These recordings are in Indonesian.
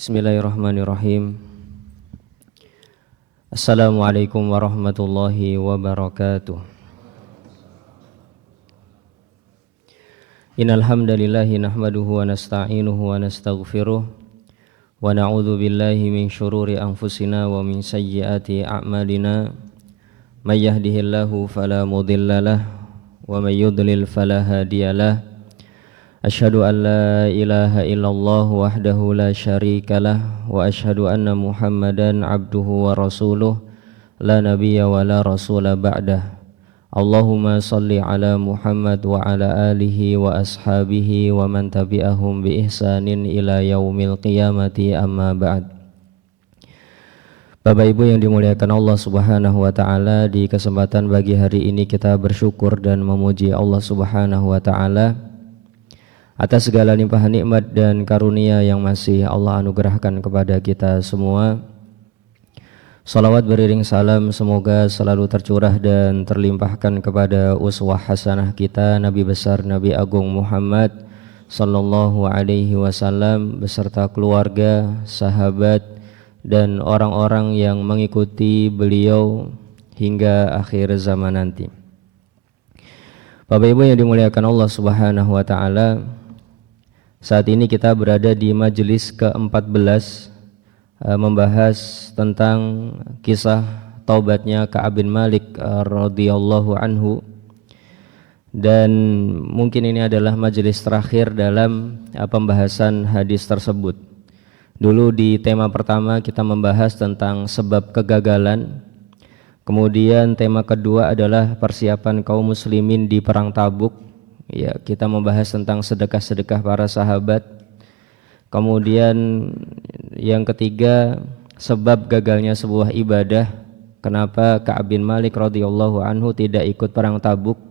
Bismillahirrahmanirrahim. Assalamualaikum warahmatullahi wabarakatuh. Innal hamdalillahi nahmaduhu wa nasta'inuhu wa nastaghfiruh wa na'udzu billahi min syururi anfusina wa min sayyiati a'malina. May yahdihillahu fala mudhillalah wa may yudlil fala hadiyalah. Asyhadu an la ilaha illallah wahdahu la syarikalah wa asyhadu anna Muhammadan abduhu wa rasuluh la nabiyya wa la rasula ba'dah. Allahumma salli ala Muhammad wa ala alihi wa ashabihi wa man tabi'ahum bi ihsanin ila yaumil qiyamati, amma ba'd. Bapak Ibu yang dimuliakan Allah Subhanahu wa taala, di kesempatan pagi hari ini kita bersyukur dan memuji Allah Subhanahu wa taala atas segala limpahan nikmat dan karunia yang masih Allah anugerahkan kepada kita semua. Salawat beriring salam semoga selalu tercurah dan terlimpahkan kepada uswah hasanah kita, Nabi besar Nabi Agung Muhammad sallallahu alaihi wasallam beserta keluarga, sahabat dan orang-orang yang mengikuti beliau hingga akhir zaman nanti. Bapak Ibu yang dimuliakan Allah Subhanahu wa taala, saat ini kita berada di majelis ke-14 membahas tentang kisah taubatnya Ka'ab bin Malik radhiyallahu anhu, dan mungkin ini adalah majelis terakhir dalam pembahasan hadis tersebut. Dulu di tema pertama kita membahas tentang sebab kegagalan, kemudian tema kedua adalah persiapan kaum muslimin di perang Tabuk. Ya, kita membahas tentang sedekah-sedekah para sahabat. Kemudian yang ketiga, sebab gagalnya sebuah ibadah. Kenapa Ka'ab bin Malik radhiyallahu anhu tidak ikut perang Tabuk?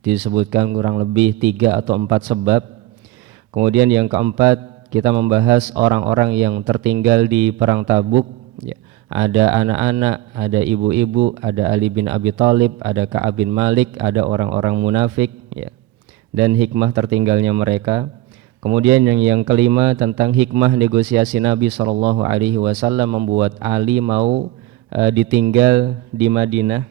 Disebutkan kurang lebih 3 atau 4 sebab. Kemudian yang keempat, kita membahas orang-orang yang tertinggal di perang Tabuk. Ya, ada anak-anak, ada ibu-ibu, ada Ali bin Abi Thalib, ada Ka'ab bin Malik, ada orang-orang munafik, ya, dan hikmah tertinggalnya mereka. Kemudian yang kelima tentang hikmah negosiasi Nabi SAW membuat Ali mau ditinggal di Madinah.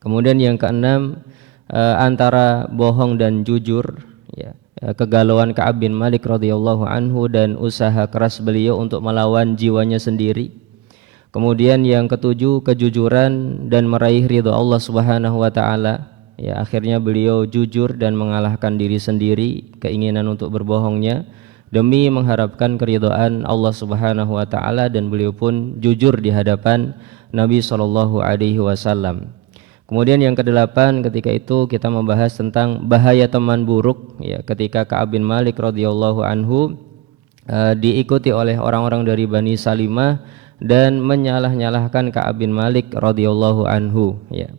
Kemudian yang keenam, antara bohong dan jujur, ya, kegalauan Ka'ab bin Malik radhiyallahu anhu dan usaha keras beliau untuk melawan jiwanya sendiri. Kemudian yang ketujuh, kejujuran dan meraih ridha Allah Subhanahu wa taala. Ya, akhirnya beliau jujur dan mengalahkan diri sendiri, keinginan untuk berbohongnya demi mengharapkan keridhaan Allah Subhanahu wa taala, dan beliau pun jujur di hadapan Nabi sallallahu alaihi wasallam. Kemudian yang kedelapan, ketika itu kita membahas tentang bahaya teman buruk, ya, ketika Ka'ab bin Malik radhiyallahu anhu diikuti oleh orang-orang dari Bani Salimah dan menyalah-nyalahkan Ka'ab bin Malik radhiyallahu anhu, ya.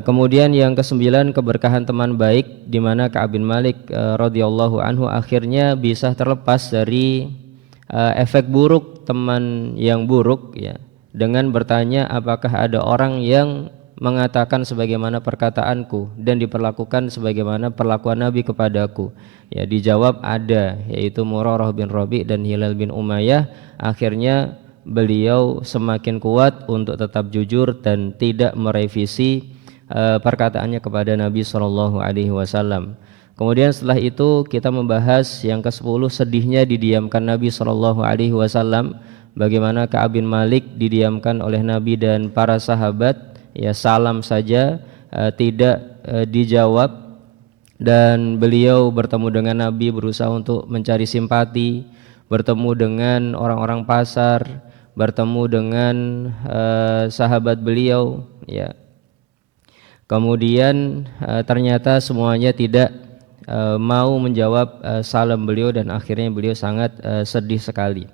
Kemudian yang kesembilan, keberkahan teman baik, di mana Ka'ab bin Malik radhiyallahu anhu akhirnya bisa terlepas dari efek buruk teman yang buruk, ya, dengan bertanya apakah ada orang yang mengatakan sebagaimana perkataanku dan diperlakukan sebagaimana perlakuan Nabi kepadaku. Ya, dijawab ada, yaitu Murarah bin Rabi' dan Hilal bin Umayyah. Akhirnya beliau semakin kuat untuk tetap jujur dan tidak merevisi perkataannya kepada Nabi sallallahu alaihi wasallam. Kemudian setelah itu kita membahas yang ke-10, sedihnya didiamkan Nabi sallallahu alaihi wasallam. Bagaimana Ka'ab bin Malik didiamkan oleh Nabi dan para sahabat, ya, salam saja tidak dijawab, dan beliau bertemu dengan Nabi berusaha untuk mencari simpati, bertemu dengan orang-orang pasar, bertemu dengan sahabat beliau, ya. Kemudian ternyata semuanya tidak mau menjawab salam beliau, dan akhirnya beliau sangat sedih sekali.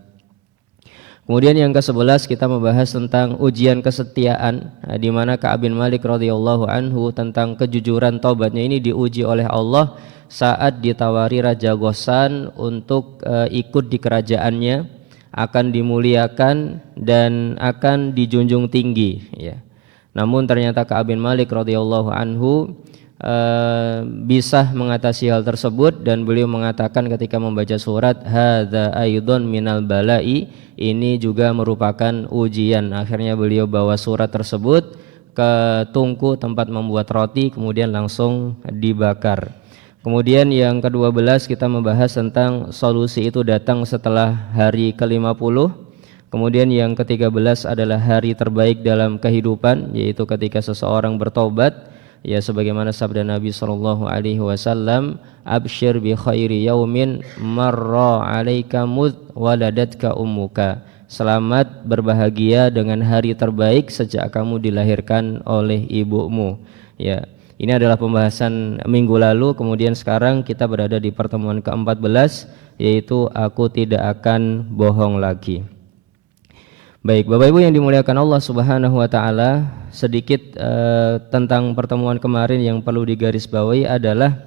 Kemudian yang ke-11 kita membahas tentang ujian kesetiaan, di mana Ka'ab bin Malik radhiyallahu anhu tentang kejujuran taubatnya ini diuji oleh Allah saat ditawari Raja Ghassan untuk ikut di kerajaannya, akan dimuliakan dan akan dijunjung tinggi, ya. Namun ternyata Ka'ab bin Malik radhiyallahu anhu bisa mengatasi hal tersebut, dan beliau mengatakan ketika membaca surat hadza aidon minal balai, ini juga merupakan ujian. Akhirnya beliau bawa surat tersebut ke tungku tempat membuat roti, kemudian langsung dibakar. Kemudian yang ke-12 kita membahas tentang solusi itu datang setelah hari ke-50. Kemudian yang ke-13 adalah hari terbaik dalam kehidupan, yaitu ketika seseorang bertobat, ya sebagaimana sabda Nabi sallallahu alaihi wasallam, absyir bi khairi yaumin marra 'alaika mud waladatka ummuka. Selamat berbahagia dengan hari terbaik sejak kamu dilahirkan oleh ibumu. Ya, ini adalah pembahasan minggu lalu. Kemudian sekarang kita berada di pertemuan ke-14, yaitu aku tidak akan bohong lagi. Baik, Bapak Ibu yang dimuliakan Allah Subhanahu wa taala, sedikit tentang pertemuan kemarin yang perlu digarisbawahi adalah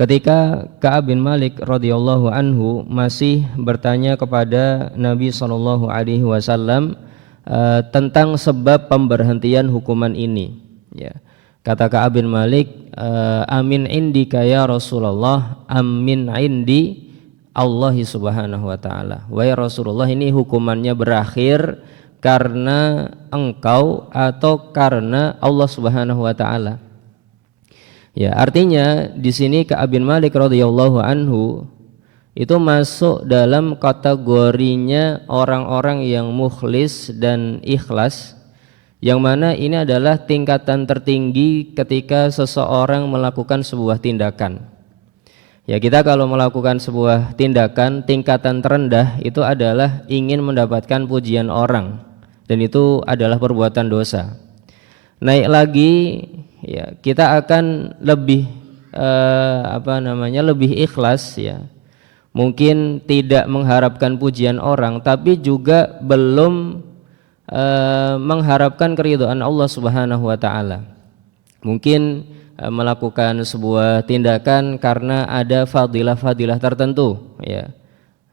ketika Ka'ab bin Malik radhiyallahu anhu masih bertanya kepada Nabi sallallahu alaihi wasallam tentang sebab pemberhentian hukuman ini, ya. Kata Ka'ab bin Malik, amin indika ya Rasulullah, amin indi Allah subhanahu wa ta'ala. Wahai Rasulullah, ini hukumannya berakhir karena engkau atau karena Allah subhanahu wa ta'ala. Ya, artinya di sini Ka'ab bin Malik radhiyallahu anhu itu masuk dalam kategorinya orang-orang yang mukhlis dan ikhlas, yang mana ini adalah tingkatan tertinggi ketika seseorang melakukan sebuah tindakan. Ya, kita kalau melakukan sebuah tindakan, tingkatan terendah itu adalah ingin mendapatkan pujian orang, dan itu adalah perbuatan dosa. Naik lagi, ya, kita akan lebih lebih ikhlas, ya. Mungkin tidak mengharapkan pujian orang, tapi juga belum mengharapkan keridhaan Allah Subhanahu wa taala. Mungkin melakukan sebuah tindakan karena ada fadilah-fadilah tertentu, ya.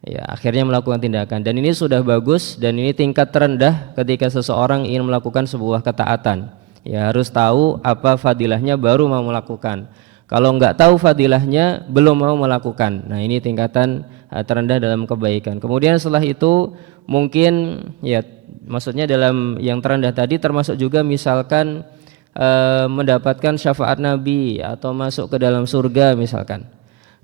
Ya, akhirnya melakukan tindakan, dan ini sudah bagus, dan ini tingkat terendah ketika seseorang ingin melakukan sebuah ketaatan. Ya, harus tahu apa fadilahnya baru mau melakukan. Kalau enggak tahu fadilahnya belum mau melakukan. Nah, ini tingkatan terendah dalam kebaikan. Kemudian setelah itu mungkin, ya, maksudnya dalam yang terendah tadi termasuk juga misalkan mendapatkan syafaat Nabi atau masuk ke dalam surga misalkan.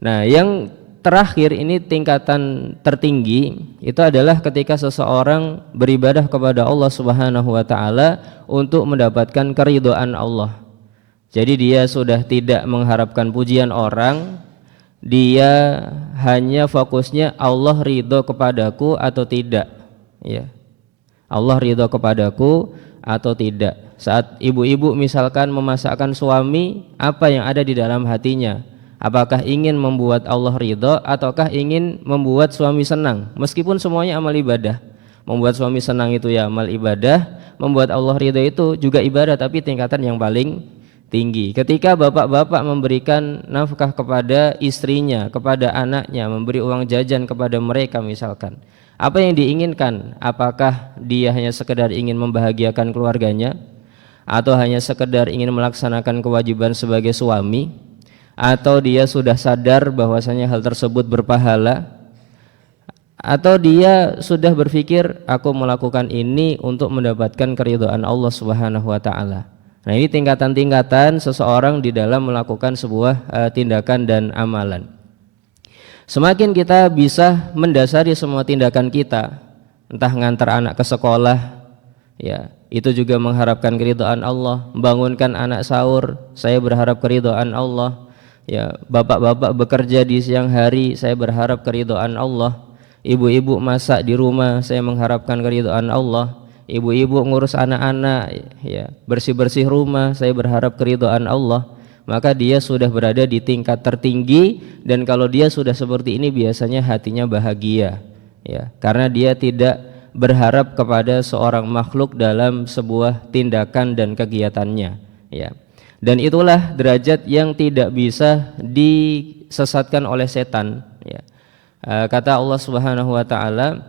Nah, yang terakhir ini tingkatan tertinggi itu adalah ketika seseorang beribadah kepada Allah Subhanahu wa taala untuk mendapatkan keridhaan Allah. Jadi dia sudah tidak mengharapkan pujian orang, dia hanya fokusnya Allah ridho kepadaku atau tidak, ya. Allah ridho kepadaku atau tidak. Saat ibu-ibu misalkan memasakkan suami, apa yang ada di dalam hatinya? Apakah ingin membuat Allah ridho ataukah ingin membuat suami senang? Meskipun semuanya amal ibadah, membuat suami senang itu ya amal ibadah, membuat Allah ridho itu juga ibadah, tapi tingkatan yang paling tinggi. Ketika bapak-bapak memberikan nafkah kepada istrinya, kepada anaknya, memberi uang jajan kepada mereka misalkan, apa yang diinginkan? Apakah dia hanya sekedar ingin membahagiakan keluarganya, atau hanya sekedar ingin melaksanakan kewajiban sebagai suami, atau dia sudah sadar bahwasanya hal tersebut berpahala, atau dia sudah berpikir aku melakukan ini untuk mendapatkan keridhaan Allah Subhanahu wa taala. Nah, ini tingkatan-tingkatan seseorang di dalam melakukan sebuah tindakan dan amalan. Semakin kita bisa mendasari semua tindakan kita, entah ngantar anak ke sekolah, ya, itu juga mengharapkan keridhaan Allah. Membangunkan anak sahur, saya berharap keridhaan Allah. Ya, bapak-bapak bekerja di siang hari, saya berharap keridhaan Allah. Ibu-ibu masak di rumah, saya mengharapkan keridhaan Allah. Ibu-ibu ngurus anak-anak, ya, bersih-bersih rumah, saya berharap keridhaan Allah. Maka dia sudah berada di tingkat tertinggi, dan kalau dia sudah seperti ini biasanya hatinya bahagia, ya, karena dia tidak berharap kepada seorang makhluk dalam sebuah tindakan dan kegiatannya, ya. Dan itulah derajat yang tidak bisa disesatkan oleh setan, ya. Kata Allah Subhanahu wa taala,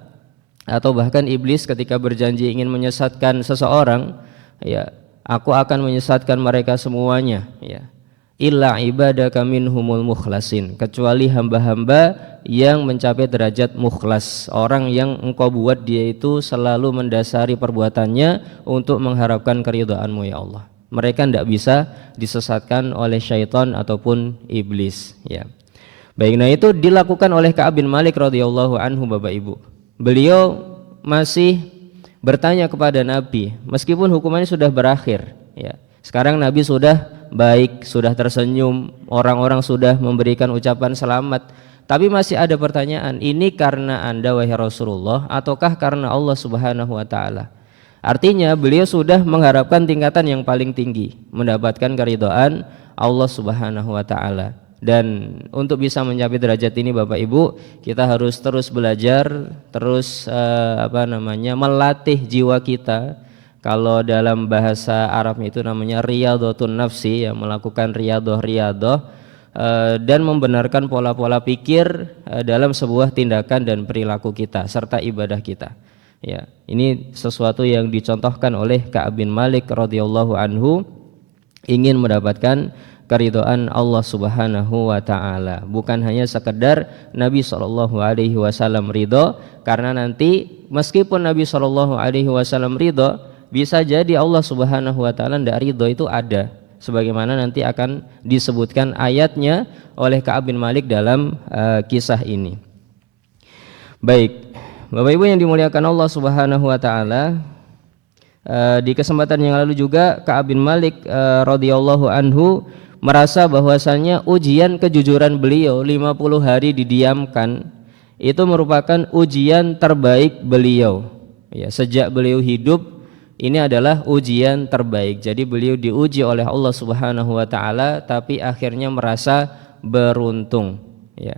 atau bahkan iblis ketika berjanji ingin menyesatkan seseorang, ya, aku akan menyesatkan mereka semuanya, ya. Illa ibadaka minhumul mukhlasin, kecuali hamba-hamba yang mencapai derajat mukhlas, orang yang engkau buat dia itu selalu mendasari perbuatannya untuk mengharapkan keridhaanmu ya Allah. Mereka tidak bisa disesatkan oleh syaitan ataupun iblis, ya. Baik, nah itu dilakukan oleh Ka'ab bin Malik radhiyallahu anhu, Bapak Ibu. Beliau masih bertanya kepada Nabi meskipun hukumannya sudah berakhir, ya. Sekarang Nabi sudah baik, sudah tersenyum, orang-orang sudah memberikan ucapan selamat, tapi masih ada pertanyaan, ini karena Anda wahai Rasulullah ataukah karena Allah Subhanahu wa taala? Artinya beliau sudah mengharapkan tingkatan yang paling tinggi, mendapatkan keridhaan Allah Subhanahu wa taala. Dan untuk bisa mencapai derajat ini Bapak Ibu, kita harus terus belajar, terus melatih jiwa kita. Kalau dalam bahasa Arabnya itu namanya riyadhatun nafsi, yang melakukan riyadhah dan membenarkan pola-pola pikir dalam sebuah tindakan dan perilaku kita serta ibadah kita. Ya, ini sesuatu yang dicontohkan oleh Ka'ab bin Malik radhiyallahu anhu, ingin mendapatkan keridhaan Allah Subhanahu wa taala. Bukan hanya sekedar Nabi sallallahu alaihi wasallam ridho, karena nanti meskipun Nabi sallallahu alaihi wasallam ridho, bisa jadi Allah Subhanahu wa taala tidak ridho, itu ada, sebagaimana nanti akan disebutkan ayatnya oleh Ka'ab bin Malik dalam kisah ini. Baik, Bapak Ibu yang dimuliakan Allah Subhanahu wa taala, di kesempatan yang lalu juga Ka'ab bin Malik radhiyallahu anhu merasa bahwasanya ujian kejujuran beliau 50 hari didiamkan itu merupakan ujian terbaik beliau, ya, sejak beliau hidup. Ini adalah ujian terbaik. Jadi beliau diuji oleh Allah Subhanahu wa taala, tapi akhirnya merasa beruntung, ya.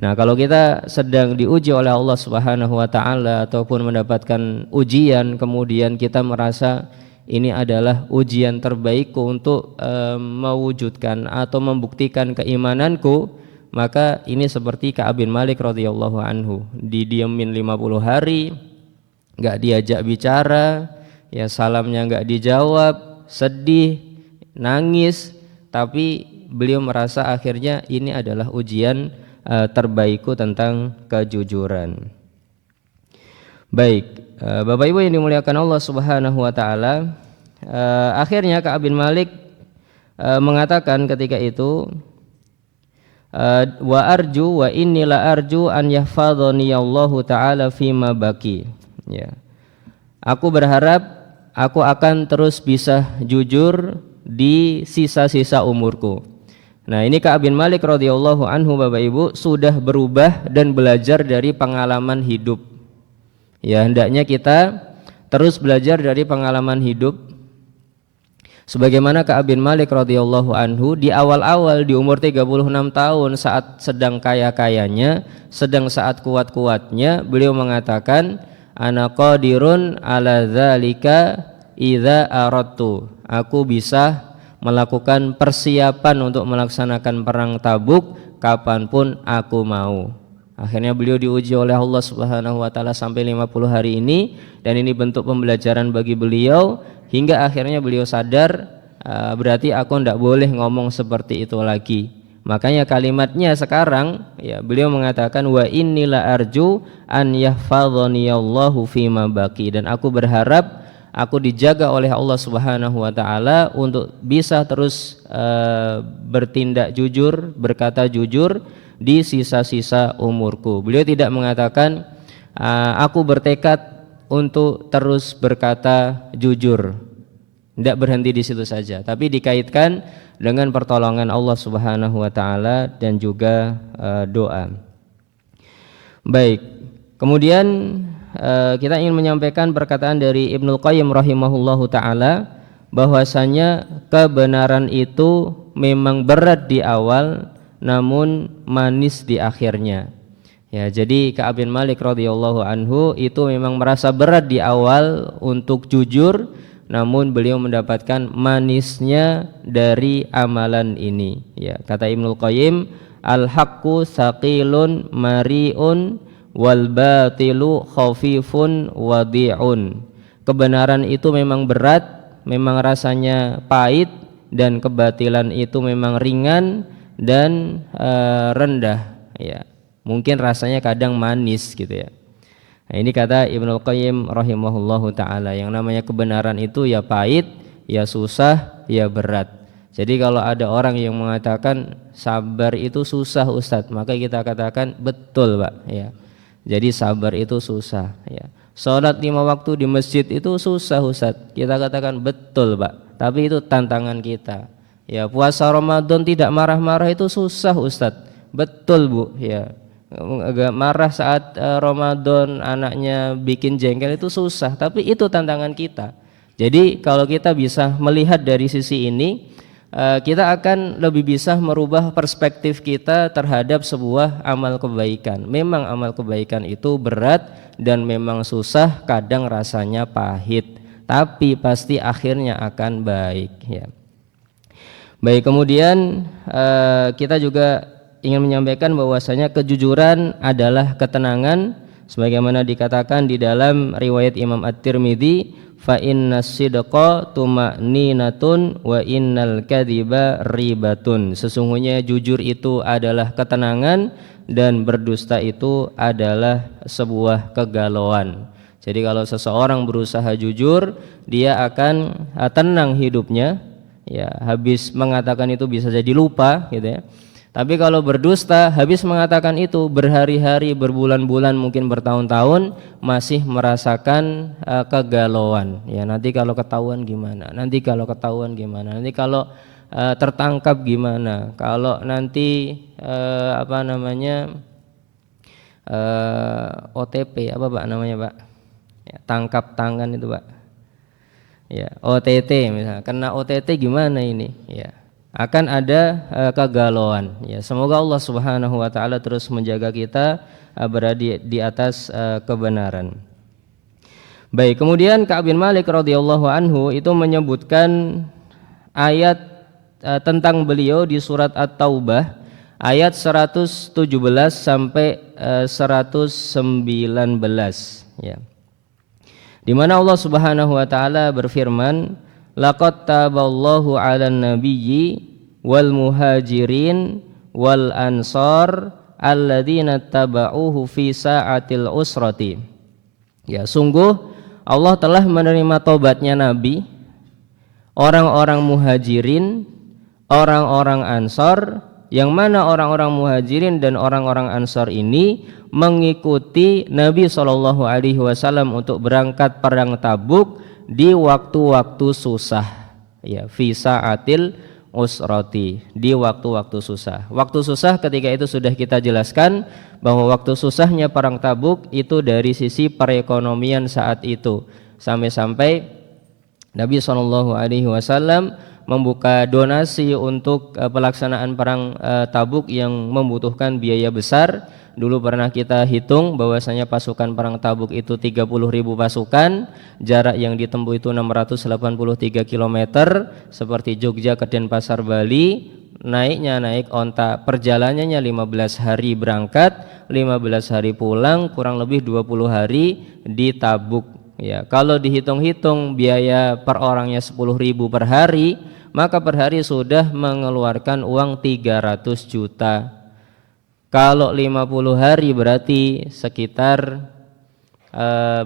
Nah, kalau kita sedang diuji oleh Allah Subhanahu wa taala ataupun mendapatkan ujian, kemudian kita merasa ini adalah ujian terbaikku untuk mewujudkan atau membuktikan keimananku, maka ini seperti Ka'ab bin Malik radhiyallahu anhu, didiemin 50 hari, enggak diajak bicara, ya, salamnya enggak dijawab, sedih, nangis, tapi beliau merasa akhirnya ini adalah ujian terbaikku tentang kejujuran. Baik, Bapak Ibu yang dimuliakan Allah Subhanahu wa taala, akhirnya Ka'ab bin Malik mengatakan ketika itu, wa arju wa inni la arju an yahfadhani Allahu taala fima baqi, ya. Aku berharap aku akan terus bisa jujur di sisa-sisa umurku. Nah, ini Ka'ab bin Malik radhiyallahu anhu, Bapak Ibu, sudah berubah dan belajar dari pengalaman hidup. Ya, hendaknya kita terus belajar dari pengalaman hidup. Sebagaimana Ka'ab bin Malik radhiyallahu anhu di awal-awal di umur 36 tahun saat sedang kaya-kayanya, sedang saat kuat-kuatnya, beliau mengatakan, ana qadirun ala dzalika idza aradtu. Aku bisa melakukan persiapan untuk melaksanakan perang Tabuk kapanpun aku mau. Akhirnya beliau diuji oleh Allah Subhanahu wa taala sampai 50 hari ini, dan ini bentuk pembelajaran bagi beliau hingga akhirnya beliau sadar, berarti aku tidak boleh ngomong seperti itu lagi. Makanya kalimatnya sekarang, ya, beliau mengatakan wa innila arju an yahfadhani Allahu fima baqi, dan aku berharap aku dijaga oleh Allah Subhanahu wa taala untuk bisa terus bertindak jujur, berkata jujur di sisa-sisa umurku. Beliau tidak mengatakan aku bertekad untuk terus berkata jujur. Tidak berhenti di situ saja, tapi dikaitkan dengan pertolongan Allah Subhanahu wa taala dan juga doa. Baik. Kemudian kita ingin menyampaikan perkataan dari Ibnul Qayyim rahimahullahu taala, bahwasanya kebenaran itu memang berat di awal namun manis di akhirnya. Ya, jadi Ka'ab bin Malik radhiyallahu anhu itu memang merasa berat di awal untuk jujur, namun beliau mendapatkan manisnya dari amalan ini. Ya, kata Ibnul Qayyim, al-haqqu saqilun mari'un wal batilu khafifun wadi'un. Kebenaran itu memang berat memang rasanya pahit dan kebatilan itu memang ringan dan rendah, ya. Mungkin rasanya kadang manis gitu ya. Nah, ini kata Ibnul Qayyim rahimahullahu taala, yang namanya kebenaran itu ya pahit, ya susah, ya berat. Jadi kalau ada orang yang mengatakan sabar itu susah Ustadz, maka kita katakan betul Pak, ya. Jadi sabar itu susah, ya. Sholat 5 waktu di masjid itu susah Ustadz, kita katakan betul Pak, tapi itu tantangan kita. Ya, puasa Ramadan tidak marah-marah itu susah Ustadz, betul Bu, ya. Agak marah saat Ramadan anaknya bikin jengkel itu susah, tapi itu tantangan kita. Jadi kalau kita bisa melihat dari sisi ini, kita akan lebih bisa merubah perspektif kita terhadap sebuah amal kebaikan. Memang amal kebaikan itu berat dan memang susah, kadang rasanya pahit, tapi pasti akhirnya akan baik, ya. Baik, kemudian kita juga ingin menyampaikan bahwasanya kejujuran adalah ketenangan, sebagaimana dikatakan di dalam riwayat Imam At-Tirmidzi, fa innas sidqa tuma'ninatun wa innal kadhiba ribatun. Sesungguhnya jujur itu adalah ketenangan dan berdusta itu adalah sebuah kegalauan. Jadi kalau seseorang berusaha jujur, dia akan tenang hidupnya, ya. Habis mengatakan itu bisa jadi lupa gitu ya. Tapi kalau berdusta, habis mengatakan itu berhari-hari, berbulan-bulan, mungkin bertahun-tahun masih merasakan kegalauan. Ya, nanti kalau ketahuan gimana? Nanti kalau ketahuan gimana? Nanti kalau tertangkap gimana? Kalau nanti OTP apa Pak namanya Pak? Ya, tangkap tangan itu Pak. Ya, OTT misalnya. Kena OTT gimana ini? Ya. Akan ada kegalauan, ya. Semoga Allah Subhanahu wa taala terus menjaga kita berada di atas kebenaran. Baik, kemudian Ka'ab bin Malik radhiyallahu anhu itu menyebutkan ayat tentang beliau di surat At-Taubah ayat 117 sampai 119, ya. Di mana Allah Subhanahu wa taala berfirman, laqad taballahu 'alan nabiyyi wal muhajirin wal ansar alladzina tabauhu fi sa'atil usrati. Ya, sungguh Allah telah menerima taubatnya Nabi, orang-orang muhajirin, orang-orang ansar, yang mana orang-orang muhajirin dan orang-orang ansar ini mengikuti Nabi SAW untuk berangkat perang Tabuk di waktu-waktu susah, ya, fi sa'atil usrati, di waktu-waktu susah. Waktu susah ketika itu sudah kita jelaskan bahwa waktu susahnya perang Tabuk itu dari sisi perekonomian saat itu, sampai-sampai Nabi SAW membuka donasi untuk pelaksanaan perang Tabuk yang membutuhkan biaya besar. Dulu pernah kita hitung bahwasanya pasukan perang Tabuk itu 30.000 pasukan, jarak yang ditempuh itu 683 km, seperti Jogja ke Denpasar Bali. Naik onta, perjalanannya 15 hari berangkat, 15 hari pulang, kurang lebih 20 hari di Tabuk, ya. Kalau dihitung-hitung biaya per orangnya 10.000 per hari, maka per hari sudah mengeluarkan uang 300 juta. Kalau 50 hari berarti sekitar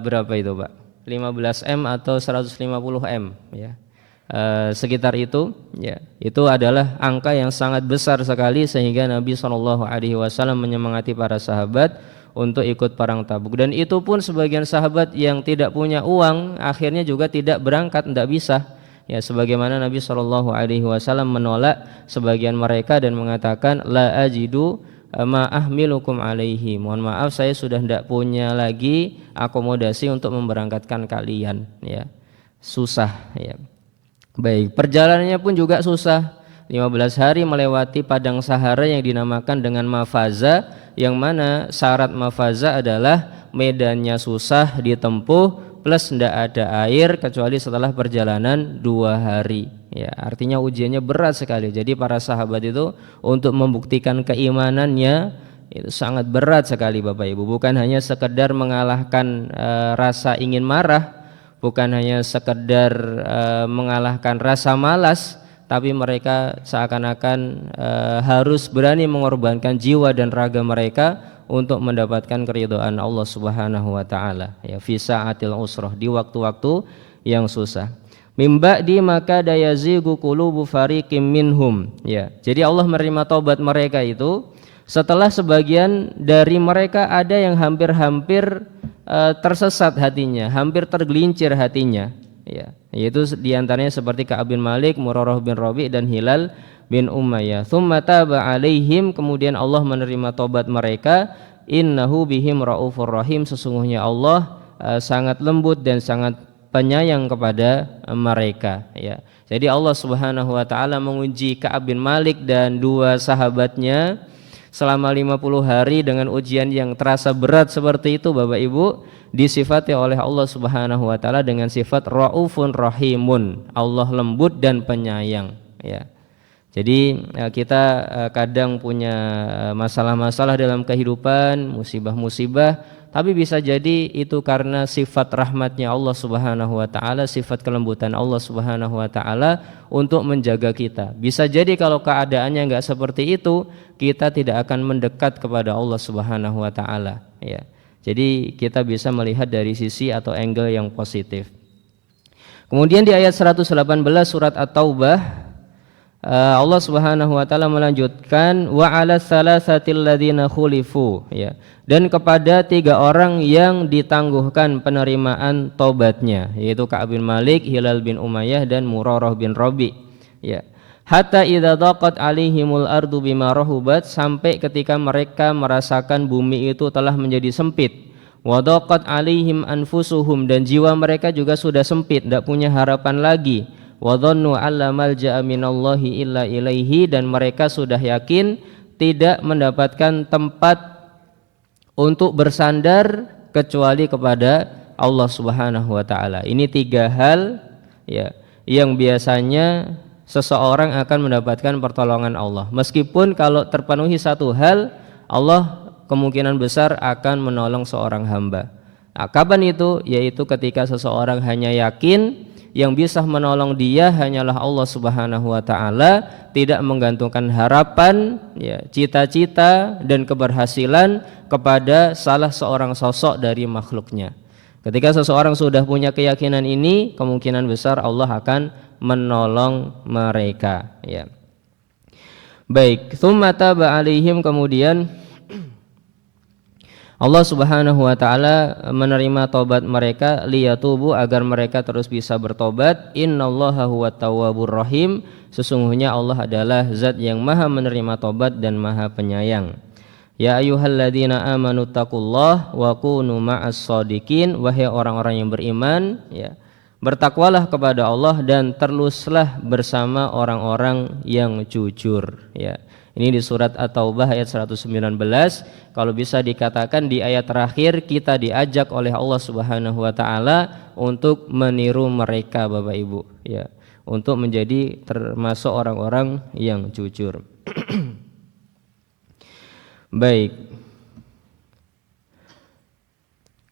berapa itu Pak? 15 M atau 150 M, ya. Sekitar itu, ya. Itu adalah angka yang sangat besar sekali, sehingga Nabi SAW menyemangati para sahabat untuk ikut perang Tabuk. Dan itu pun sebagian sahabat yang tidak punya uang akhirnya juga tidak berangkat, tidak bisa. Ya, sebagaimana Nabi SAW menolak sebagian mereka dan mengatakan la ajidu ma ahmilukum alaihi, mohon maaf saya sudah tidak punya lagi akomodasi untuk memberangkatkan kalian, ya. Susah, ya. Baik, perjalanannya pun juga susah, 15 hari melewati padang Sahara yang dinamakan dengan mafaza, yang mana syarat mafaza adalah medannya susah ditempuh plus tidak ada air kecuali setelah perjalanan 2 hari. Ya, artinya ujiannya berat sekali. Jadi para sahabat itu untuk membuktikan keimanannya itu sangat berat sekali Bapak Ibu. Bukan hanya sekedar mengalahkan rasa ingin marah, bukan hanya sekedar mengalahkan rasa malas, tapi mereka seakan-akan harus berani mengorbankan jiwa dan raga mereka untuk mendapatkan keridhaan Allah Subhanahu wa taala, ya, fi sa'atil usrah, di waktu-waktu yang susah. Mim ba'di maka dayazigu qulubu fariqim minhum, ya. Jadi Allah menerima taubat mereka itu setelah sebagian dari mereka ada yang hampir-hampir tersesat hatinya, hampir tergelincir hatinya, ya. Yaitu diantaranya seperti Ka'ab bin Malik, Murarah bin Rabi' dan Hilal bin Umayyah. Tsumma taba alaihim, kemudian Allah menerima taubat mereka. Innahu bihim raufur rahim, sesungguhnya Allah sangat lembut dan sangat penyayang kepada mereka, ya. Jadi Allah Subhanahu wa taala menguji Ka'ab bin Malik dan dua sahabatnya selama 50 hari dengan ujian yang terasa berat seperti itu, Bapak Ibu, disifati oleh Allah Subhanahu wa taala dengan sifat raufun rahimun, Allah lembut dan penyayang, ya. Jadi kita kadang punya masalah-masalah dalam kehidupan, musibah-musibah, tapi bisa jadi itu karena sifat rahmatnya Allah Subhanahu wa taala, sifat kelembutan Allah Subhanahu wa taala untuk menjaga kita. Bisa jadi kalau keadaannya enggak seperti itu, kita tidak akan mendekat kepada Allah Subhanahu wa taala, ya. Jadi kita bisa melihat dari sisi atau angle yang positif. Kemudian di ayat 118 surat At-Taubah, Allah Subhanahu wa taala melanjutkan wa 'ala salasatil ladzina khulifu, ya. Dan kepada 3 orang yang ditangguhkan penerimaan taubatnya, yaitu Ka'ab bin Malik, Hilal bin Umayyah dan Murarah bin Rabi', ya. Hatta idza daqat 'alaihimul ardu bima rahubat, sampai ketika mereka merasakan bumi itu telah menjadi sempit. Wa daqat 'alaihim anfusuhum, dan jiwa mereka juga sudah sempit, tidak punya harapan lagi. Wa dhannu alla malja'a minallahi illa ilaihi, dan mereka sudah yakin tidak mendapatkan tempat untuk bersandar kecuali kepada Allah Subhanahu wa taala. Ini 3 hal, ya, yang biasanya seseorang akan mendapatkan pertolongan Allah. Meskipun kalau terpenuhi satu hal, Allah kemungkinan besar akan menolong seorang hamba. Nah, kapan itu? Yaitu ketika seseorang hanya yakin yang bisa menolong dia hanyalah Allah Subhanahu wa taala, tidak menggantungkan harapan, ya, cita-cita dan keberhasilan kepada salah seorang sosok dari makhluknya. Ketika seseorang sudah punya keyakinan ini, kemungkinan besar Allah akan menolong mereka, ya. Baik, tsumma taba alaihim, kemudian Allah Subhanahu wa taala menerima taubat mereka, liyatubu, agar mereka terus bisa bertobat. Innallaha huwat tawwabur rahim, sesungguhnya Allah adalah zat yang maha menerima taubat dan maha penyayang. Ya ayyuhalladzina amanu taqullah wa kunu ma'as shadiqin, wahai orang-orang yang beriman, ya, bertakwalah kepada Allah dan teruslah bersama orang-orang yang jujur, ya. Ini di surat At-Taubah ayat 119. Kalau bisa dikatakan di ayat terakhir kita diajak oleh Allah Subhanahu wa taala untuk meniru mereka, Bapak Ibu, ya, untuk menjadi termasuk orang-orang yang jujur. Baik.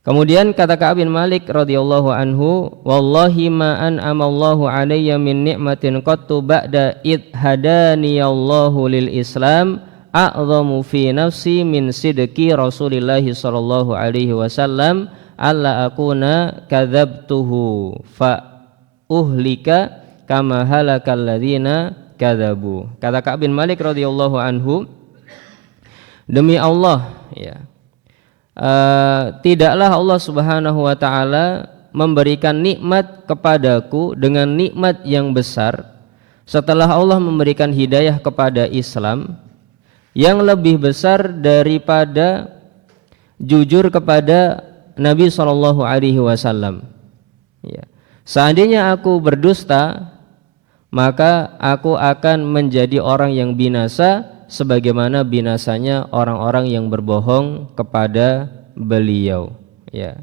Kemudian kata Ka'ab bin Malik radhiyallahu anhu, wallahi ma an'amallahu alayya min ni'matin qattu ba'da id hadaniyallahu lil Islam a'zamu fi nafsi min sidqi Rasulillah sallallahu alaihi wasallam alla akuna kadzabtuhu fa uhlika kama halakal ladzina kadzabu. Kata Ka'ab bin Malik radhiyallahu anhu, demi Allah, ya, tidaklah Allah Subhanahu wa taala memberikan nikmat kepadaku dengan nikmat yang besar setelah Allah memberikan hidayah kepada Islam yang lebih besar daripada jujur kepada Nabi sallallahu alaihi wasallam, ya. Seandainya aku berdusta, maka aku akan menjadi orang yang binasa sebagaimana binasanya orang-orang yang berbohong kepada beliau, ya.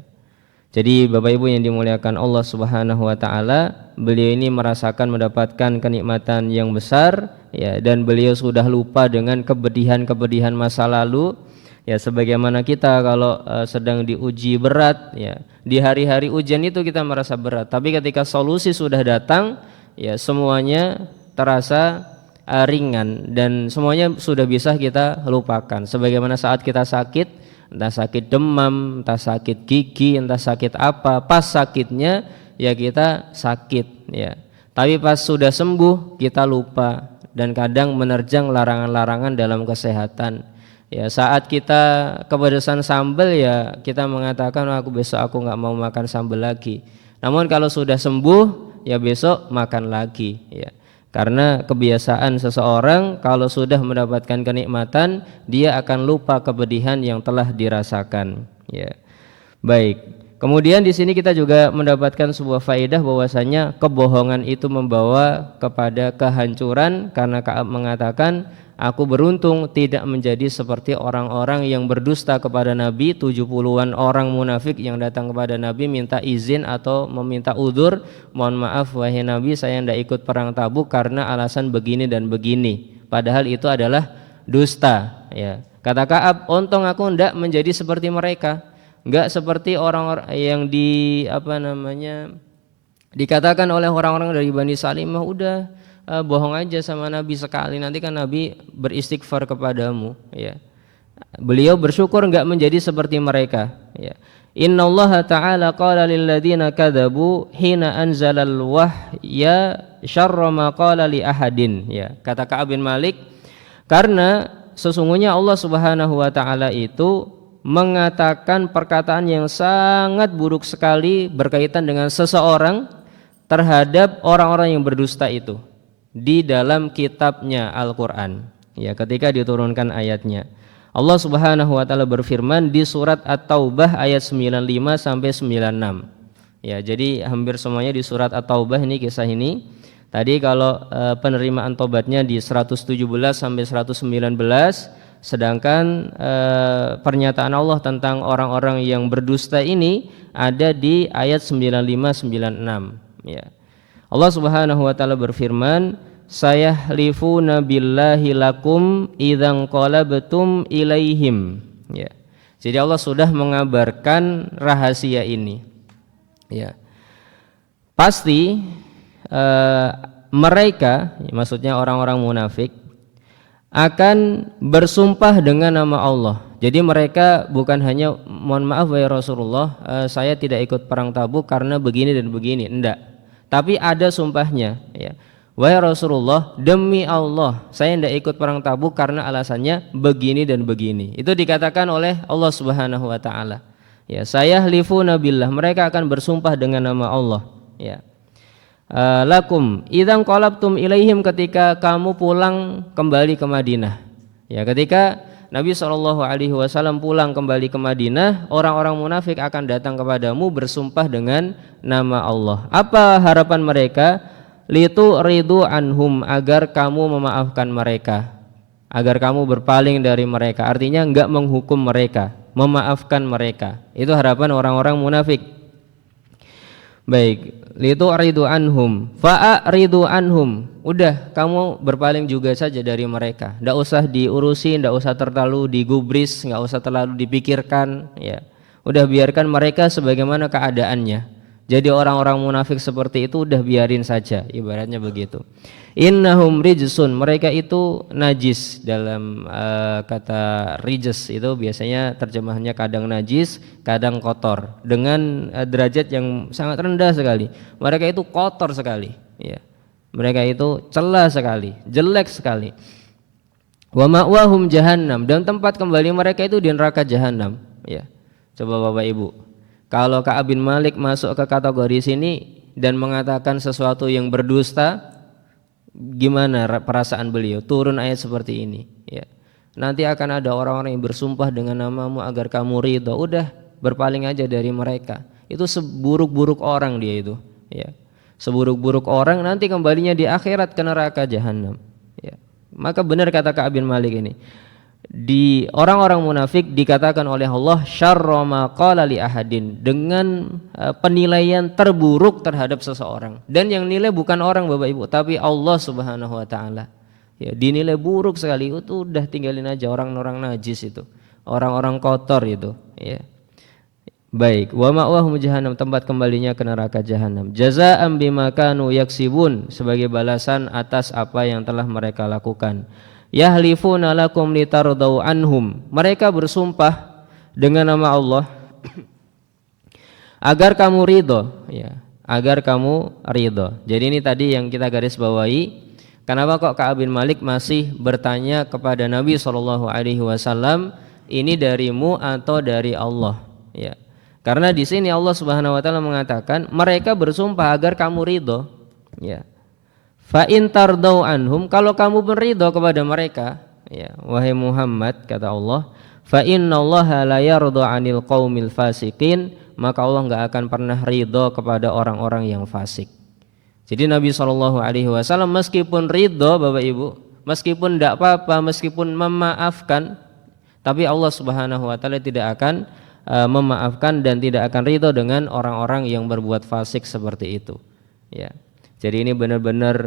Jadi Bapak Ibu yang dimuliakan Allah Subhanahu wa taala, beliau ini merasakan mendapatkan kenikmatan yang besar, ya, dan beliau sudah lupa dengan kepedihan-kepedihan masa lalu, Ya sebagaimana kita kalau sedang diuji berat, ya di hari-hari ujian itu kita merasa berat, tapi ketika solusi sudah datang, ya semuanya terasa ringan dan semuanya sudah bisa kita lupakan. Sebagaimana saat kita sakit, entah sakit demam, entah sakit gigi, entah sakit apa, pas sakitnya ya kita sakit, ya. Tapi pas sudah sembuh kita lupa dan kadang menerjang larangan-larangan dalam kesehatan. Ya saat kita kepedesan sambal ya kita mengatakan aku besok aku nggak mau makan sambal lagi. Namun kalau sudah sembuh ya besok makan lagi, ya. Karena kebiasaan seseorang kalau sudah mendapatkan kenikmatan dia akan lupa kepedihan yang telah dirasakan, ya. Baik. Kemudian di sini kita juga mendapatkan sebuah faedah bahwasanya kebohongan itu membawa kepada kehancuran, karena Ka'ab mengatakan, aku beruntung tidak menjadi seperti orang-orang yang berdusta kepada Nabi. 70-an orang munafik yang datang kepada Nabi minta izin atau meminta udzur, mohon maaf wahai Nabi saya tidak ikut perang Tabuk karena alasan begini dan begini, padahal itu adalah dusta, ya. Kata Ka'ab, untung aku tidak menjadi seperti mereka, enggak seperti orang-orang yang dikatakan oleh orang-orang dari Bani Salimah, udah bohong aja sama Nabi sekali, nanti kan Nabi beristighfar kepadamu, ya. Beliau bersyukur enggak menjadi seperti mereka, ya. Innallaha ta'ala qala lil ladzina kadzabu hina anzalal wahya syarra ma qala li ahadin, ya. Kata Ka'ab bin Malik, karena sesungguhnya Allah Subhanahu wa taala itu mengatakan perkataan yang sangat buruk sekali berkaitan dengan seseorang terhadap orang-orang yang berdusta itu di dalam kitabnya Al-Qur'an, ya, ketika diturunkan ayatnya. Allah Subhanahu wa taala berfirman di surat At-Taubah ayat 95 sampai 96. Ya, jadi hampir semuanya di surat At-Taubah ini kisah ini. Tadi kalau penerimaan tobatnya di 117 sampai 119, sedangkan pernyataan Allah tentang orang-orang yang berdusta ini ada di ayat 95-96, ya. Allah Subhanahu wa taala berfirman, sayahlifuna billahi lakum idzan qalabtum ilaihim, ya. Jadi Allah sudah mengabarkan rahasia ini, ya. Pasti mereka, maksudnya orang-orang munafik, akan bersumpah dengan nama Allah. Jadi mereka bukan hanya mohon maaf wahai Rasulullah, saya tidak ikut perang Tabuk karena begini dan begini, enggak. Tapi ada sumpahnya, ya. Wahai Rasulullah, demi Allah saya tidak ikut perang Tabuk karena alasannya begini dan begini. Itu dikatakan oleh Allah Subhanahu wa taala. Ya, sayahlifuna billah, mereka akan bersumpah dengan nama Allah, ya. Lakum idzan qalabtum ilaihim, ketika kamu pulang kembali ke Madinah, ya. Ketika Nabi SAW pulang kembali ke Madinah, orang-orang munafik akan datang kepadamu bersumpah dengan nama Allah. Apa harapan mereka? Litu ridu anhum, agar kamu memaafkan mereka, agar kamu berpaling dari mereka. Artinya enggak menghukum mereka, memaafkan mereka. Itu harapan orang-orang munafik. Baik, litu ridu anhum fa'aridu anhum, udah kamu berpaling juga saja dari mereka, enggak usah diurusi, enggak usah terlalu digubris, enggak usah terlalu dipikirkan, ya. Udah biarkan mereka sebagaimana keadaannya. Jadi orang-orang munafik seperti itu udah biarin saja, ibaratnya begitu. Innahum rijsun, mereka itu najis. Dalam kata rijs itu biasanya terjemahannya kadang najis, kadang kotor, dengan derajat yang sangat rendah sekali. Mereka itu kotor sekali, ya. Mereka itu celah sekali, jelek sekali. Wa ma'wahum jahannam, dan tempat kembali mereka itu di neraka jahanam, ya. Coba Bapak Ibu, kalau Ka'ab bin Malik masuk ke kategori sini dan mengatakan sesuatu yang berdusta, gimana perasaan beliau? Turun ayat seperti ini, ya. Nanti akan ada orang-orang yang bersumpah dengan namamu agar kamu ridho. Udah berpaling aja dari mereka. Itu seburuk-buruk orang dia itu, ya. Seburuk-buruk orang nanti kembalinya di akhirat ke neraka jahanam, ya. Maka benar kata Ka'ab bin Malik ini, di orang-orang munafik dikatakan oleh Allah syarra ma qala li ahadin, dengan penilaian terburuk terhadap seseorang. Dan yang nilai bukan orang Bapak Ibu, tapi Allah Subhanahu wa taala. Ya, dinilai buruk sekali. Itu udah tinggalin aja, orang-orang najis itu. orang-orang kotor itu, ya. Baik, wa ma'wahum jahannam, tempat kembalinya ke neraka jahanam. Jazaa'an bima kanu yaksibun, sebagai balasan atas apa yang telah mereka lakukan. Yahlifuna lakum litardau anhum, mereka bersumpah dengan nama Allah agar kamu ridho, ya, agar kamu ridho. Jadi ini tadi yang kita garis bawahi. Kenapa kok Ka'ab bin Malik masih bertanya kepada Nabi SAW, ini darimu atau dari Allah? Ya. Karena di sini Allah Subhanahu wa taala mengatakan mereka bersumpah agar kamu ridho, ya. Fa in tardau anhum, kalau kamu pun ridho kepada mereka, ya, wahai Muhammad, kata Allah, fa innallaha la yarda 'anil qaumil fasiqin, maka Allah enggak akan pernah ridho kepada orang-orang yang fasik. Jadi Nabi SAW meskipun ridho, Bapak Ibu, meskipun tidak apa-apa, meskipun memaafkan, tapi Allah Subhanahu wa taala tidak akan memaafkan dan tidak akan ridho dengan orang-orang yang berbuat fasik seperti itu, ya. Jadi ini benar-benar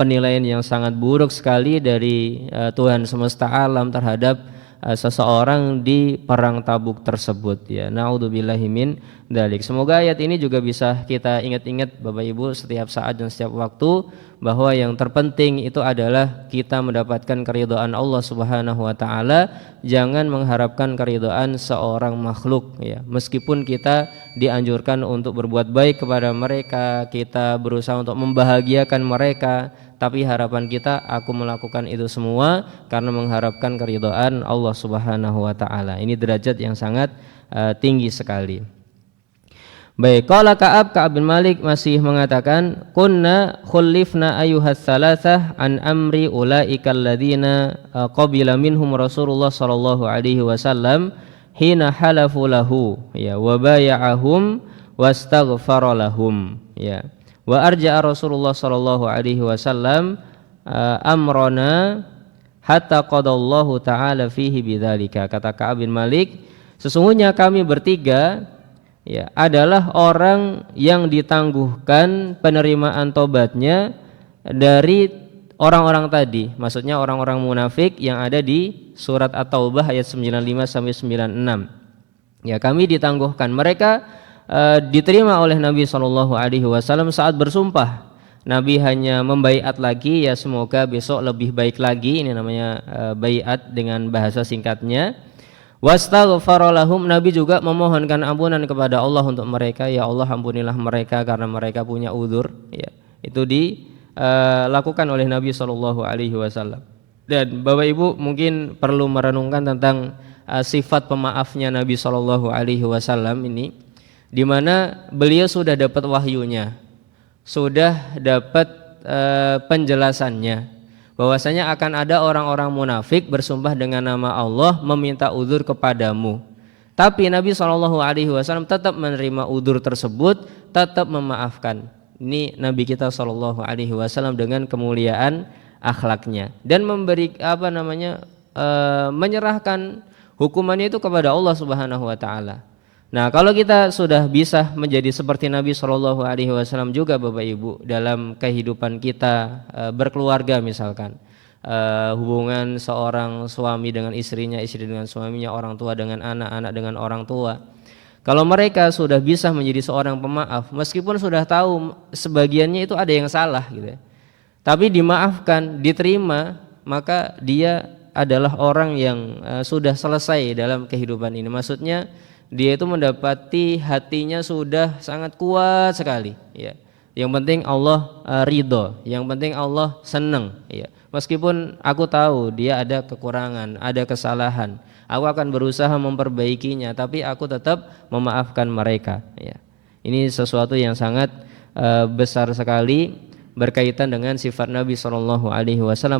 penilaian yang sangat buruk sekali dari Tuhan semesta alam terhadap seseorang di perang Tabuk tersebut, ya. Naudzubillahi min dzalik. Semoga ayat ini juga bisa kita ingat-ingat Bapak Ibu setiap saat dan setiap waktu, bahwa yang terpenting itu adalah kita mendapatkan keridhaan Allah Subhanahu wa taala, jangan mengharapkan keridhaan seorang makhluk, ya. Meskipun kita dianjurkan untuk berbuat baik kepada mereka, kita berusaha untuk membahagiakan mereka, tapi harapan kita, aku melakukan itu semua karena mengharapkan keridhaan Allah Subhanahu wa taala. Ini derajat yang sangat tinggi sekali. Baik, qala Ka'ab bin Malik masih mengatakan, kunna khullifna ayyuhas salasah an amri ulaika alladziina qabila minhum Rasulullah sallallahu alaihi wasallam hina halafu lahu, ya, wa bay'ahum wastaghfara lahum, ya. Wa arja'a Rasulullah sallallahu alaihi wasallam amrana hatta qadallahu ta'ala fihi bidzalika. Kata Ka'ab bin Malik, sesungguhnya kami bertiga, ya, adalah orang yang ditangguhkan penerimaan tobatnya dari orang-orang tadi, maksudnya orang-orang munafik yang ada di surat At-Taubah ayat 95 sampai 96. Ya, kami ditangguhkan. Mereka diterima oleh Nabi SAW saat bersumpah. Nabi hanya membaiat lagi, ya, semoga besok lebih baik lagi. Ini namanya baiat dengan bahasa singkatnya. Wastaghfara lahum, Nabi juga memohonkan ampunan kepada Allah untuk mereka. Ya Allah, ampunilah mereka karena mereka punya udzur, ya. Itu dilakukan oleh Nabi SAW. Dan Bapak Ibu mungkin perlu merenungkan tentang sifat pemaafnya Nabi SAW ini, di mana beliau sudah dapat wahyunya, sudah dapat penjelasannya, bahwasanya akan ada orang-orang munafik bersumpah dengan nama Allah meminta udzur kepadamu. Tapi Nabi SAW tetap menerima udzur tersebut, tetap memaafkan. Ini Nabi kita SAW dengan kemuliaan akhlaknya, dan memberi menyerahkan hukumannya itu kepada Allah Subhanahu wa taala. Nah, kalau kita sudah bisa menjadi seperti Nabi SAW juga Bapak Ibu dalam kehidupan kita berkeluarga, misalkan hubungan seorang suami dengan istrinya, istri dengan suaminya, orang tua dengan anak, anak dengan orang tua. Kalau mereka sudah bisa menjadi seorang pemaaf, meskipun sudah tahu sebagiannya itu ada yang salah gitu ya, tapi dimaafkan, diterima, maka dia adalah orang yang sudah selesai dalam kehidupan ini. Maksudnya dia itu mendapati hatinya sudah sangat kuat sekali, ya. Yang penting Allah ridho, yang penting Allah senang, ya. Meskipun aku tahu dia ada kekurangan, ada kesalahan, aku akan berusaha memperbaikinya, tapi aku tetap memaafkan mereka, ya. Ini sesuatu yang sangat besar sekali, berkaitan dengan sifat Nabi SAW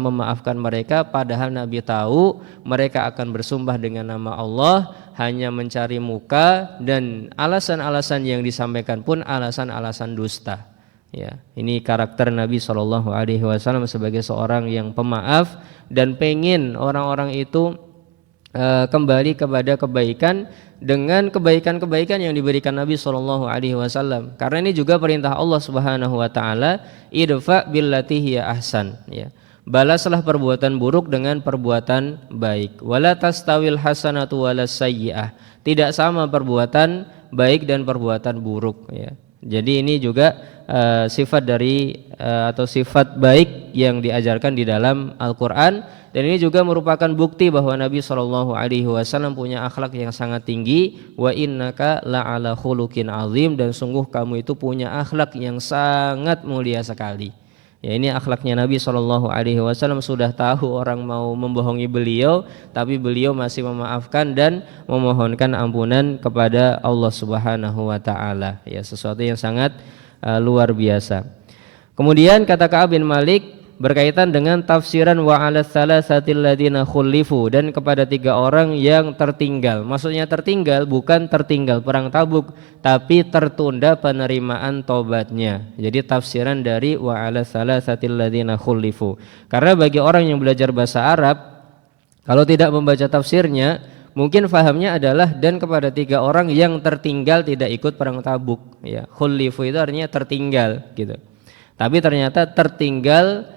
memaafkan mereka, padahal Nabi tahu mereka akan bersumpah dengan nama Allah hanya mencari muka, dan alasan-alasan yang disampaikan pun alasan-alasan dusta, ya. Ini karakter Nabi SAW sebagai seorang yang pemaaf dan pengen orang-orang itu kembali kepada kebaikan dengan kebaikan-kebaikan yang diberikan Nabi SAW. Karena ini juga perintah Allah Subhanahu wa taala, idfa billati hiya ahsan, ya. balaslah perbuatan buruk dengan perbuatan baik. Wala tastawil hasanatu walas sayyi'ah. Tidak sama perbuatan baik dan perbuatan buruk ya. Jadi ini juga sifat dari atau sifat baik yang diajarkan di dalam Al-Qur'an, dan ini juga merupakan bukti bahwa Nabi SAW punya akhlak yang sangat tinggi. Wa innaka la'ala khuluqin azim, dan sungguh kamu itu punya akhlak yang sangat mulia sekali. Ya, ini akhlaknya Nabi SAW. Sudah tahu orang mau membohongi beliau, tapi beliau masih memaafkan dan memohonkan ampunan kepada Allah Subhanahu wa taala. Ya, sesuatu yang sangat luar biasa. Kemudian kata Ka'ab bin Malik berkaitan dengan tafsiran wa 'ala tsalatsatil ladzina khulifu, dan kepada 3 orang yang tertinggal. Maksudnya tertinggal bukan tertinggal perang Tabuk, tapi tertunda penerimaan tobatnya. Jadi tafsiran dari wa 'ala tsalatsatil ladzina khulifu. Karena bagi orang yang belajar bahasa Arab, kalau tidak membaca tafsirnya, mungkin fahamnya adalah dan kepada 3 orang yang tertinggal tidak ikut perang Tabuk. Ya, khulifu itu artinya tertinggal gitu. Tapi ternyata tertinggal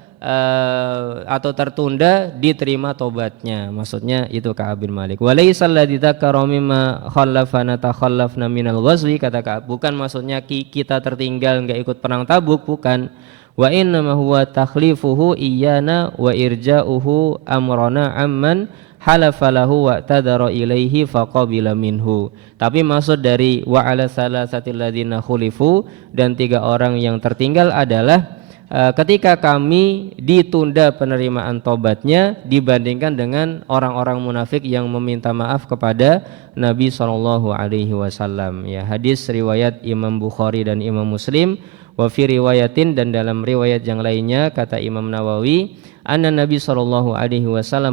atau tertunda diterima tobatnya, maksudnya itu Ka'ab bin Malik. Walaysal ladzi dzakara mimma khallafana takhallafna minal ghazwi, kata Ka'ab, bukan maksudnya kita tertinggal enggak ikut perang Tabuk, bukan. Wa inna ma huwa takhlifuhu iyyana wa irja'uhu amrana amman halafa lahu wa tadara ilaihi faqabila minhu. Tapi maksud dari wa 'ala salasatil ladzina khulifu, dan 3 orang yang tertinggal adalah ketika kami ditunda penerimaan tobatnya dibandingkan dengan orang-orang munafik yang meminta maaf kepada Nabi SAW. Ya, hadis riwayat Imam Bukhari dan Imam Muslim. Wa fi riwayatin, dan dalam riwayat yang lainnya kata Imam Nawawi, anna Nabi SAW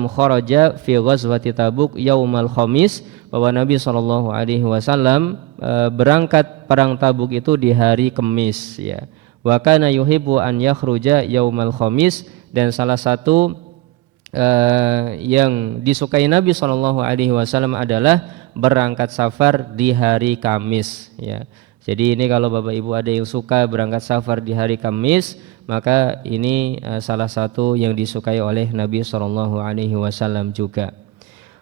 kharaja fi ghazwati Tabuk yaumal khamis, bahwa Nabi SAW berangkat perang Tabuk itu di hari Kamis ya. Wa kana yuhibbu an yakhruja yaumal khamis, dan salah satu yang disukai Nabi SAW adalah berangkat safar di hari Kamis ya. Jadi ini kalau Bapak Ibu ada yang suka berangkat safar di hari Kamis, maka ini salah satu yang disukai oleh Nabi SAW juga.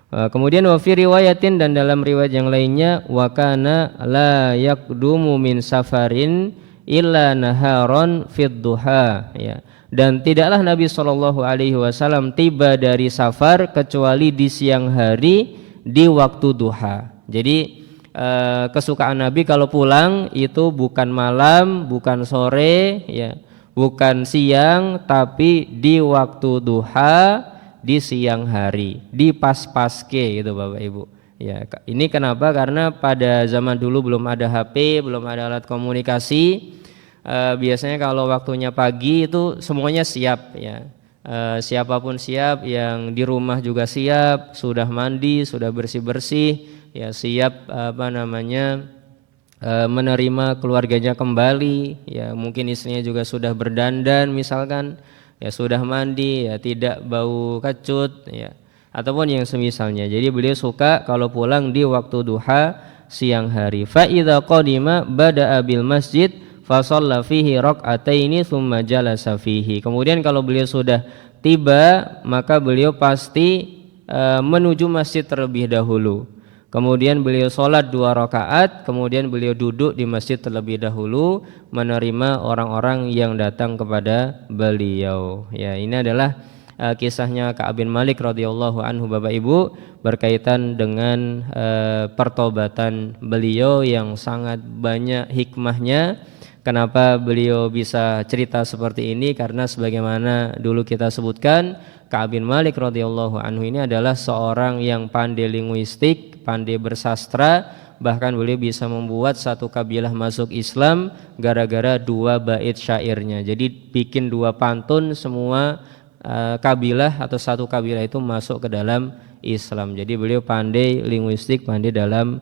Kemudian wa fi riwayatin, dan dalam riwayat yang lainnya, wa kana la yaqdumu min safarin illa naharon fid duha ya. Dan tidaklah Nabi SAW tiba dari safar kecuali di siang hari di waktu duha. Jadi kesukaan Nabi kalau pulang itu bukan malam, bukan sore ya, bukan siang, tapi di waktu duha, di siang hari, di pas-paske gitu Bapak Ibu. Ya, ini kenapa? Karena pada zaman dulu belum ada HP, belum ada alat komunikasi. Biasanya kalau waktunya pagi itu semuanya siap ya. Siapapun siap, yang di rumah juga siap, sudah mandi, sudah bersih-bersih, ya siap menerima keluarganya kembali. Ya, mungkin istrinya juga sudah berdandan misalkan, ya sudah mandi, ya tidak bau kecut ya, ataupun yang semisalnya. Jadi beliau suka kalau pulang di waktu duha, siang hari. Fa idza qadima bada'a bil masjid fa shalla fihi rak'ataini tsumma jalasa fihi. Kemudian kalau beliau sudah tiba, maka beliau pasti menuju masjid terlebih dahulu. Kemudian beliau sholat 2 rakaat, kemudian beliau duduk di masjid terlebih dahulu menerima orang-orang yang datang kepada beliau. Ya, ini adalah kisahnya Ka'ab bin Malik radhiyallahu anhu Bapak Ibu, berkaitan dengan pertobatan beliau yang sangat banyak hikmahnya. Kenapa beliau bisa cerita seperti ini? Karena sebagaimana dulu kita sebutkan, Ka'ab bin Malik radhiyallahu anhu ini adalah seorang yang pandai linguistik, pandai bersastra, bahkan beliau bisa membuat satu kabilah masuk Islam gara-gara 2 bait syairnya. Jadi bikin 2 pantun, semua kabilah atau satu kabilah itu masuk ke dalam Islam. Jadi beliau pandai linguistik, pandai dalam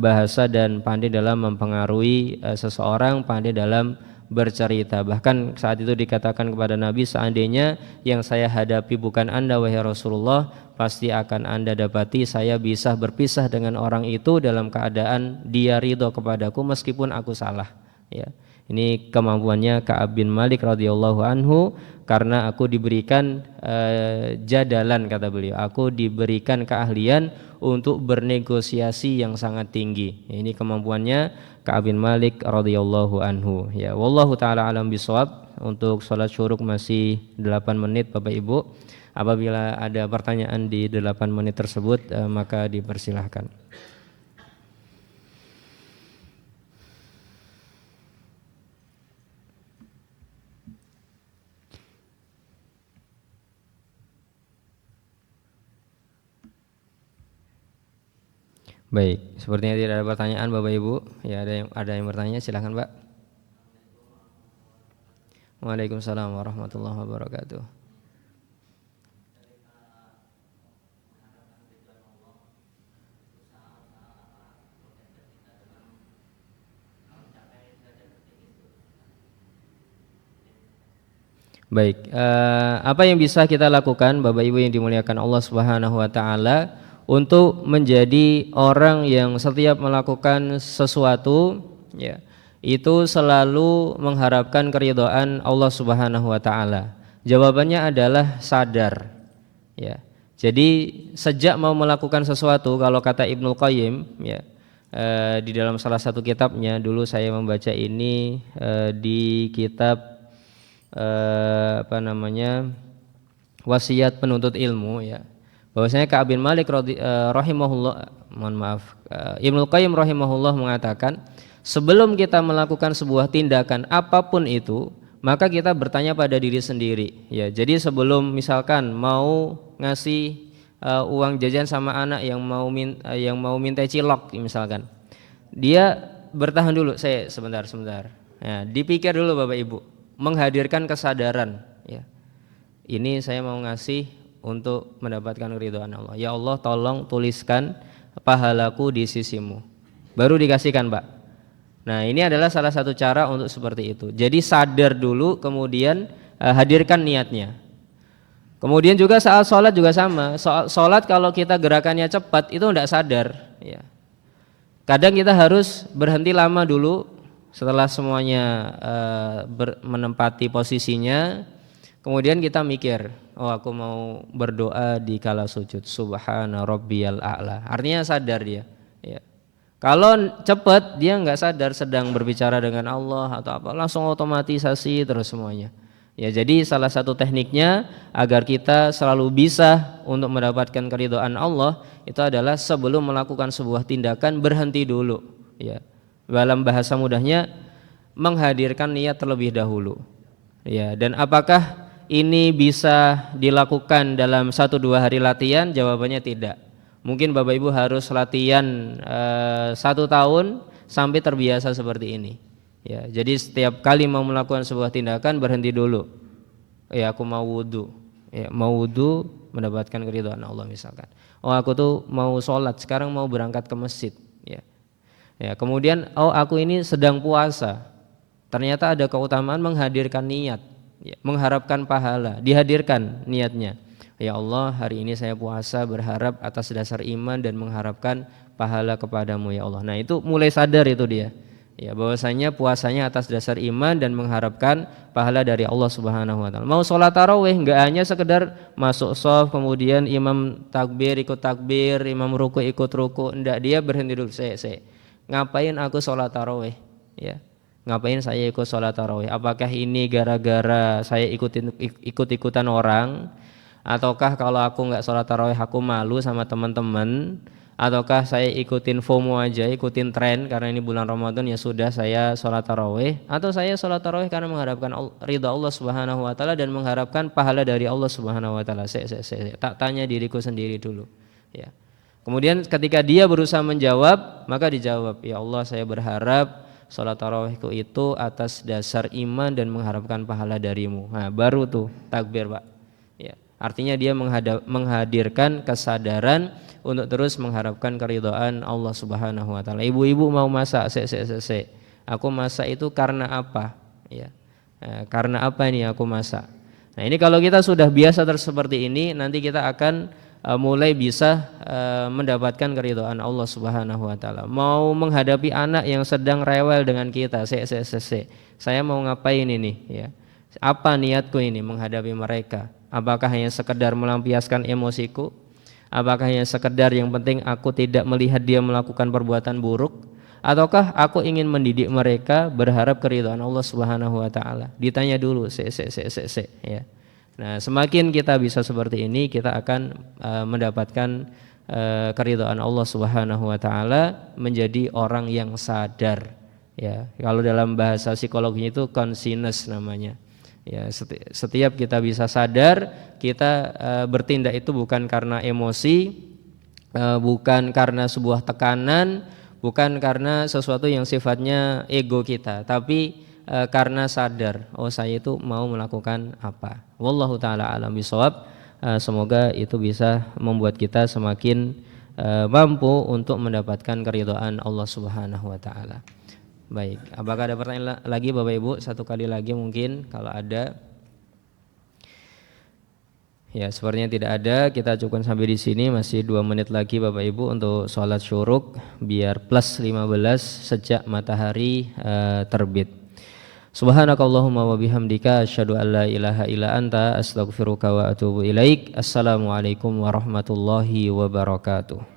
bahasa, dan pandai dalam mempengaruhi seseorang, pandai dalam bercerita. Bahkan saat itu dikatakan kepada Nabi, seandainya yang saya hadapi bukan Anda wahai Rasulullah, pasti akan Anda dapati saya bisa berpisah dengan orang itu dalam keadaan dia ridho kepadaku meskipun aku salah ya. Ini kemampuannya Ka'ab bin Malik radhiyallahu anhu karena aku diberikan jadalan, kata beliau, aku diberikan keahlian untuk bernegosiasi yang sangat tinggi. Ini kemampuannya Ka'ab bin Malik radhiyallahu anhu. Ya, wallahu taala alam bisawab. Untuk sholat syuruk masih 8 menit Bapak Ibu. Apabila ada pertanyaan di 8 menit tersebut maka dipersilahkan. Baik, sepertinya tidak ada pertanyaan Bapak Ibu. Ya, ada yang bertanya, silakan Pak. Waalaikumsalam warahmatullahi wabarakatuh. Baik, apa yang bisa kita lakukan Bapak Ibu yang dimuliakan Allah Subhanahu wa taala untuk menjadi orang yang setiap melakukan sesuatu ya, itu selalu mengharapkan keridhaan Allah Subhanahu wa taala? Jawabannya adalah sadar. Ya. Jadi sejak mau melakukan sesuatu, kalau kata Ibnul Qayyim ya, di dalam salah satu kitabnya, dulu saya membaca ini di kitab Wasiat Penuntut Ilmu ya, bahwasanya Ka'ab bin Malik rahimahullah, Ibnul Qayyim rahimahullah mengatakan, sebelum kita melakukan sebuah tindakan apapun itu, maka kita bertanya pada diri sendiri ya. Jadi sebelum misalkan mau ngasih uang jajan sama anak yang mau minta cilok misalkan, dia bertahan dulu, saya sebentar ya, dipikir dulu Bapak Ibu, menghadirkan kesadaran ya, ini saya mau ngasih untuk mendapatkan keridhaan Allah. Ya Allah, tolong tuliskan pahalaku di sisimu. Baru dikasihkan Pak. Nah, ini adalah salah satu cara untuk seperti itu. Jadi sadar dulu, kemudian hadirkan niatnya. Kemudian juga saat sholat juga sama. Sholat kalau kita gerakannya cepat itu tidak sadar ya. Kadang kita harus berhenti lama dulu. Setelah semuanya menempati posisinya, kemudian kita mikir, oh aku mau berdoa di kala sujud, subhana rabbiyal a'la. Artinya sadar dia ya. Kalau cepat dia nggak sadar sedang berbicara dengan Allah atau apa, langsung otomatisasi terus semuanya ya. Jadi salah satu tekniknya agar kita selalu bisa untuk mendapatkan keridhaan Allah itu adalah sebelum melakukan sebuah tindakan berhenti dulu ya. Dalam bahasa mudahnya menghadirkan niat terlebih dahulu ya. Dan apakah ini bisa dilakukan dalam 1-2 hari latihan? Jawabannya tidak. Mungkin Bapak Ibu harus latihan 1 tahun sampai terbiasa seperti ini ya. Jadi setiap kali mau melakukan sebuah tindakan berhenti dulu ya, aku mau wudu ya, mau wudu mendapatkan keridhaan Allah misalkan. Oh aku tuh mau sholat, sekarang mau berangkat ke masjid ya. Ya, kemudian aku ini sedang puasa. Ternyata ada keutamaan menghadirkan niat, ya, mengharapkan pahala, dihadirkan niatnya. Ya Allah, hari ini saya puasa berharap atas dasar iman dan mengharapkan pahala kepadamu ya Allah. Nah, itu mulai sadar itu dia. Ya, bahwasanya puasanya atas dasar iman dan mengharapkan pahala dari Allah Subhanahu wa taala. Mau sholat tarawih enggak hanya sekedar masuk shaf kemudian imam takbir ikut takbir, imam ruku ikut ruku, enggak, dia berhenti dulu. Saya ngapain aku sholat tarawih ya, ngapain saya ikut sholat tarawih? Apakah ini gara-gara saya ikut-ikutan orang, ataukah kalau aku nggak sholat tarawih aku malu sama teman-teman, ataukah saya ikutin FOMO aja, ikutin tren karena ini bulan Ramadan ya sudah saya sholat tarawih, atau saya sholat tarawih karena mengharapkan ridha Allah Subhanahu wa taala dan mengharapkan pahala dari Allah Subhanahu wa taala? Saya tak tanya diriku sendiri dulu ya. Kemudian ketika dia berusaha menjawab, maka dijawab, ya Allah saya berharap sholat tarawihku itu atas dasar iman dan mengharapkan pahala darimu. Nah baru tuh takbir Pak ya. Artinya dia menghadirkan kesadaran untuk terus mengharapkan keridhaan Allah Subhanahu wa taala. Ibu-ibu mau masak, aku masak itu karena apa ya? Karena apa ini aku masak? Nah ini kalau kita sudah biasa seperti ini, nanti kita akan mulai bisa mendapatkan keridhaan Allah Subhanahu wa taala. Mau menghadapi anak yang sedang rewel dengan kita, saya mau ngapain ini ya. Apa niatku ini menghadapi mereka? Apakah hanya sekedar melampiaskan emosiku? Apakah hanya sekedar yang penting aku tidak melihat dia melakukan perbuatan buruk? Ataukah aku ingin mendidik mereka berharap keridhaan Allah Subhanahu wa taala? Ditanya dulu, ya. Nah, semakin kita bisa seperti ini, kita akan mendapatkan keridhaan Allah Subhanahu wa taala, menjadi orang yang sadar. Ya, kalau dalam bahasa psikologinya itu conscious namanya. Ya, setiap kita bisa sadar, kita bertindak itu bukan karena emosi, bukan karena sebuah tekanan, bukan karena sesuatu yang sifatnya ego kita, tapi karena sadar, oh saya itu mau melakukan apa. Wallahu taala alam bisawab. Semoga itu bisa membuat kita semakin mampu untuk mendapatkan keridhaan Allah Subhanahu wa taala. Baik, apakah ada pertanyaan lagi Bapak Ibu? Satu kali lagi mungkin kalau ada. Ya, sepertinya tidak ada. Kita cukupkan sampai di sini. Masih 2 menit lagi Bapak Ibu untuk sholat syuruk, biar plus 15 sejak matahari terbit. Subhanakallahumma wa bihamdika asyhadu an la ilaha illa anta astaghfiruka wa atubu ilaik. Assalamualaikum warahmatullahi wabarakatuh.